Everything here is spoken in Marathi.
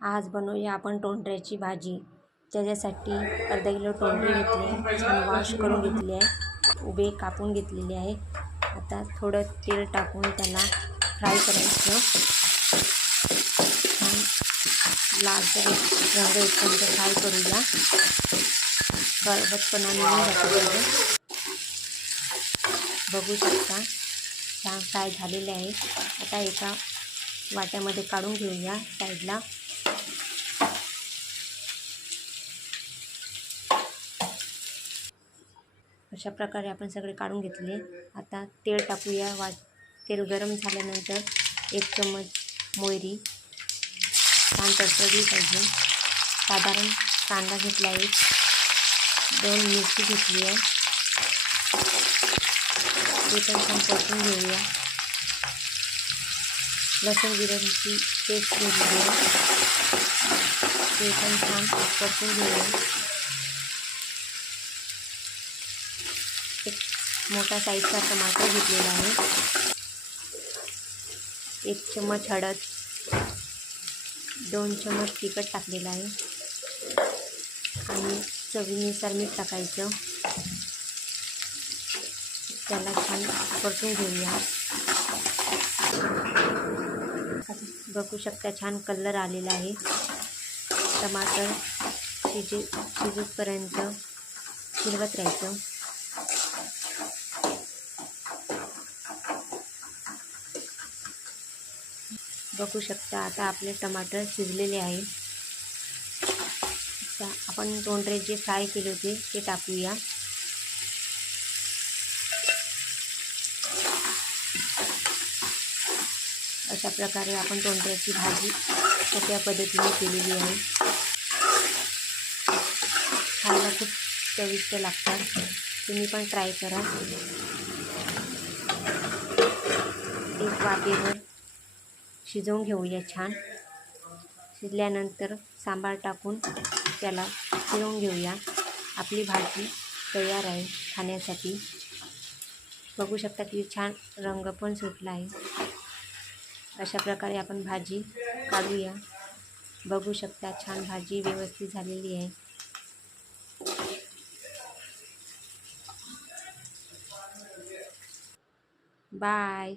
आज बनवूया आपण टोंड्याची भाजी। त्याच्यासाठी अर्धा किलो टोंडे घेतले आहे, छान वॉश करून घेतले आहे, उभे कापून घेतलेले आहे। आता थोडं तेल टाकून त्याला फ्राय करायचं। छान लालसर रंग येईपर्यंत फ्राय करूया। करपतपणा निघून जातो। बघू शकता छान फ्राय झालेले आहे। आता एका वाट्यामध्ये काढून घेऊया साईडला। अशा प्रकारे आपण सगळे काढून घेतले। आता तेल टाकूया। तेल गरम झाल्यानंतर 1 चम्मच मोहरी छान तडतडली पाहिजे। साधारण कांदा घेतला आहे, 2 मिरची घेतली आहे, ते पण छान परतून घेऊया। लसूण जिऱ्याची पेस्ट घेतली आहे, ते पण छान परतून घेऊया। एक मोठा साईजचा टमाटर घेतलेला आहे, 1 चम्मच हळद, 2 चम्मच तिखट टाकलेला आहे आणि चवीनुसार मीठ टाकायचं। त्याला छान परतून घेऊया। बघू शकता छान कलर आलेला आहे। टमाटर शिजेपर्यंत फिरवत राहायचं। बघू शकता आता आपले टमाटर शिजलेले आहे। आता आपण टोंडे जे फ्राय केले होते ते टाकूया। अशा प्रकारे आपण टोंड्याची भाजी सोप्या पद्धतीने केलेली आहे। खायला खूप चविष्ट लागतात, तुम्ही पण ट्राय करा। एक वाफेवर शिजवून घेऊया। छान शिजल्यानंतर सांबार टाकून त्याला शिजवून घेऊया। आपली भाजी तयार आहे खाण्यासाठी। बघू शकता की छान रंग पण सुटला आहे। अशा प्रकारे आपण भाजी काढूया। बघू शकता छान भाजी व्यवस्थित झालेली आहे। बाय।